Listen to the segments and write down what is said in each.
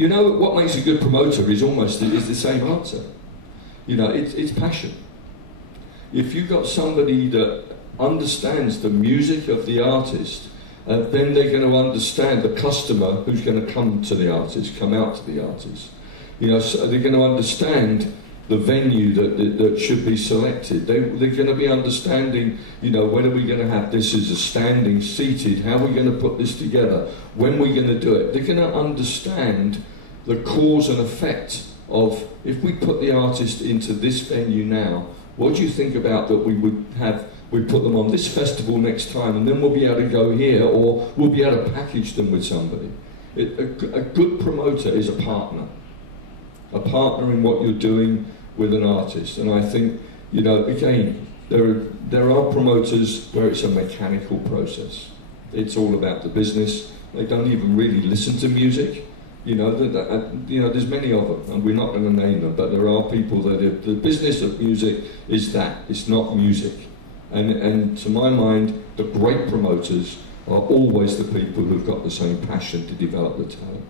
You know, what makes a good promoter is almost the same answer. You know, it's passion. If you've got somebody that understands the music of the artist, then they're going to understand the customer who's going to come to the artist, come out to the artist. You know, so they're going to understand the venue that should be selected. They're going to be understanding, you know, when are we going to have this as a standing, seated, how are we going to put this together, when we're going to do it. They're going to understand the cause and effect of, if we put the artist into this venue now, what do you think about that we put them on this festival next time, and then we'll be able to go here, or we'll be able to package them with somebody. A good promoter is a partner in what you're doing with an artist. And I think, you know, again, there are promoters where it's a mechanical process. It's all about the business. They don't even really listen to music. You know, there's many of them, and we're not going to name them, but there are people that the business of music is that. It's not music. And to my mind, the great promoters are always the people who've got the same passion to develop the talent.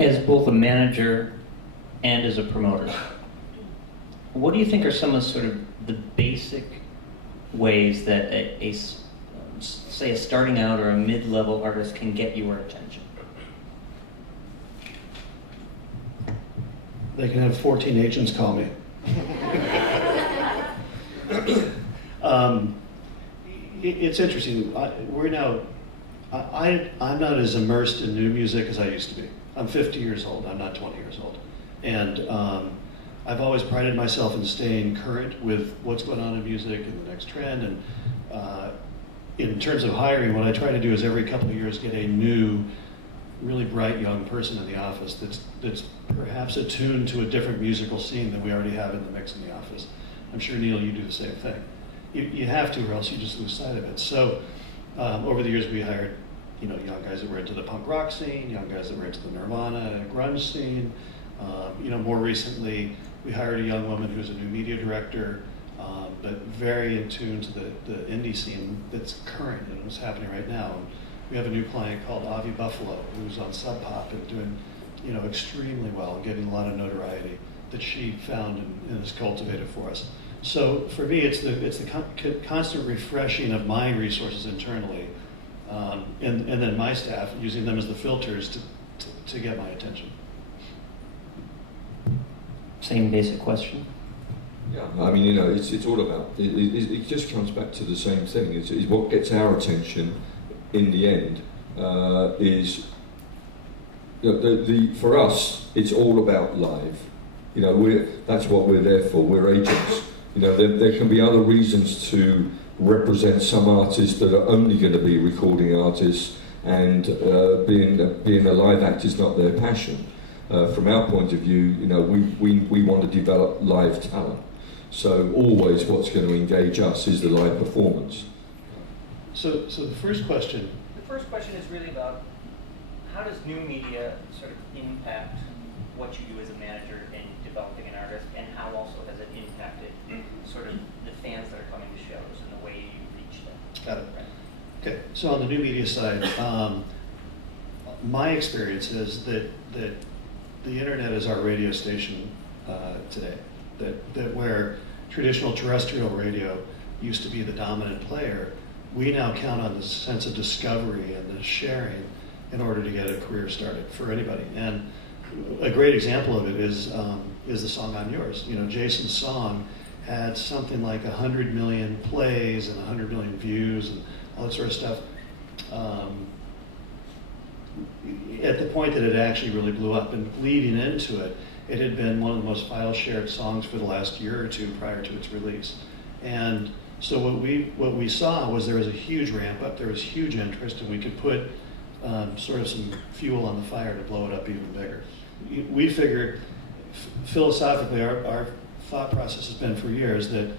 As both a manager and as a promoter, what do you think are some of sort of the basic ways that say a starting out or a mid-level artist can get your attention? They can have 14 agents call me. It's interesting. I'm not as immersed in new music as I used to be. I'm 50 years old. I'm not 20 years old. And I've always prided myself in staying current with what's going on in music and the next trend. And in terms of hiring, what I try to do is every couple of years get a new, really bright young person in the office that's perhaps attuned to a different musical scene than we already have in the mix in the office. I'm sure, Neil, you do the same thing. You have to, or else you just lose sight of it. So over the years, we hired, you know, young guys that were into the punk rock scene, young guys that were into the Nirvana grunge scene. You know, more recently, we hired a young woman who's a new media director, but very in tune to the indie scene that's current and what's happening right now. And we have a new client called Avi Buffalo, who's on Sub Pop and doing, you know, extremely well and getting a lot of notoriety that she found and has cultivated for us. So for me, it's the constant refreshing of my resources internally, and then my staff, using them as the filters to get my attention. Same basic question. Yeah, I mean, you know, it's all about, it just comes back to the same thing. It's what gets our attention in the end is, you know, for us, it's all about live. You know, that's what we're there for. We're agents. You know, there can be other reasons to represent some artists that are only going to be recording artists, and being a live act is not their passion. From our point of view, you know, we want to develop live talent. So always what's going to engage us is the live performance. So the first question. The first question is really about how does new media sort of impact what you do as a manager in developing an artist, and how also has it impacted sort of the fans that are coming to shows and the way you reach them? Got it. Right. Okay, so on the new media side, my experience is that the internet is our radio station today. That where traditional terrestrial radio used to be the dominant player, we now count on the sense of discovery and the sharing in order to get a career started for anybody. And a great example of it is the song "I'm Yours." You know, Jason's song had something like 100 million plays and 100 million views and all that sort of stuff. At the point that it actually really blew up, and leading into it, it had been one of the most file-shared songs for the last year or two prior to its release. And so what we saw was there was a huge ramp up, there was huge interest, and we could put sort of some fuel on the fire to blow it up even bigger. We figured, philosophically, our thought process has been for years that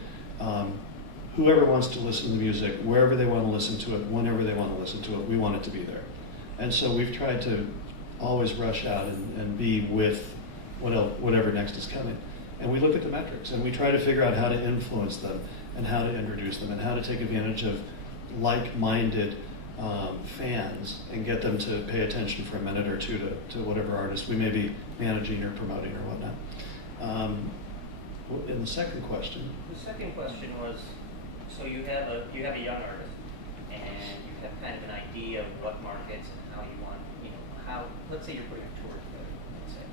whoever wants to listen to the music, wherever they want to listen to it, whenever they want to listen to it, we want it to be there. And so we've tried to always rush out and be with whatever next is coming. And we look at the metrics, and we try to figure out how to influence them, and how to introduce them, and how to take advantage of like-minded fans and get them to pay attention for a minute or two to whatever artist we may be managing or promoting or whatnot. In the second question. The second question was, so you have a young artist, and you have kind of an idea of what markets and how you want, how, let's say you're putting a tour together, let's say.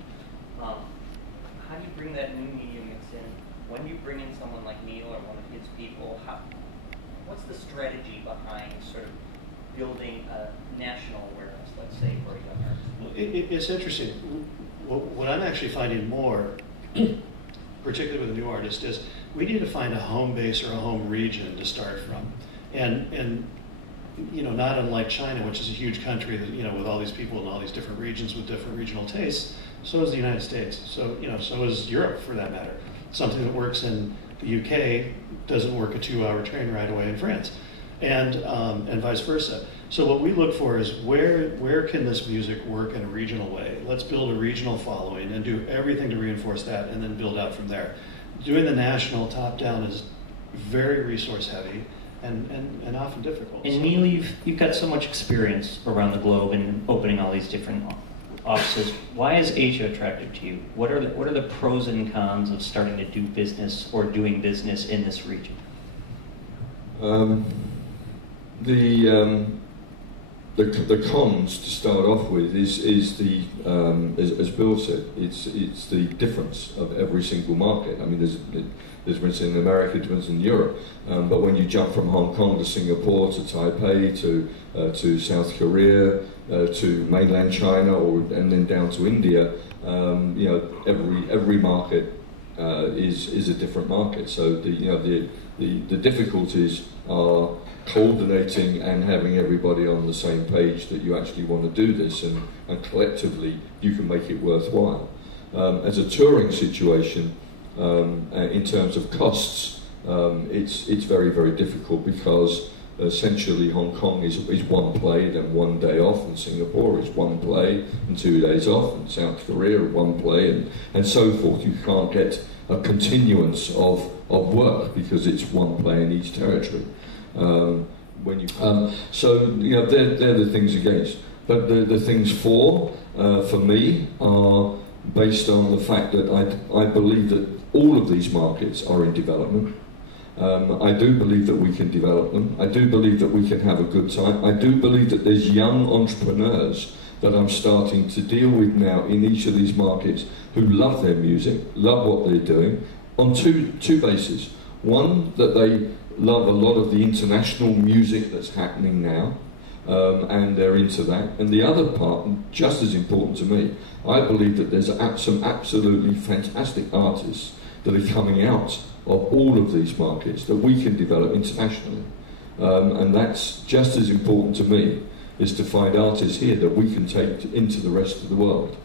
How do you bring that new media mix in? When you bring in someone like Neil or one of his people, what's the strategy behind sort of building a national awareness, let's say, for a young artist? Well, it's interesting. What I'm actually finding more, particularly with a new artist, is we need to find a home base or a home region to start from. And not unlike China, which is a huge country that, with all these people in all these different regions with different regional tastes, so is the United States. So, so is Europe for that matter. Something that works in the UK doesn't work a 2-hour train ride away in France, and vice versa. So what we look for is where can this music work in a regional way? Let's build a regional following and do everything to reinforce that, and then build out from there. Doing the national top-down is very resource-heavy and often difficult. And Neil, you've got so much experience around the globe and opening all these different offices. Why is Asia attractive to you? What are the pros and cons of starting to do business or doing business in this region? The cons to start off with is the as Bill said, it's the difference of every single market. I mean, there's difference in America, difference in Europe, but when you jump from Hong Kong to Singapore to Taipei to South Korea to mainland China and then down to India, every market is a different market. So the difficulties are coordinating and having everybody on the same page that you actually want to do this, and collectively you can make it worthwhile. As a touring situation, in terms of costs, it's very, very difficult, because essentially Hong Kong is one play, then 1 day off, and Singapore is 1 play and 2 days off, and South Korea 1 play, and so forth. You can't get a continuance of work because it's 1 play in each territory. So they're the things against. But the things for me are based on the fact that I believe that all of these markets are in development. I do believe that we can develop them. I do believe that we can have a good time. I do believe that there's young entrepreneurs that I'm starting to deal with now in each of these markets who love their music, love what they're doing, on two bases. One, that they love a lot of the international music that's happening now, and they're into that. And the other part, just as important to me, I believe that there's some absolutely fantastic artists that are coming out of all of these markets that we can develop internationally. And that's just as important to me, is to find artists here that we can take into the rest of the world.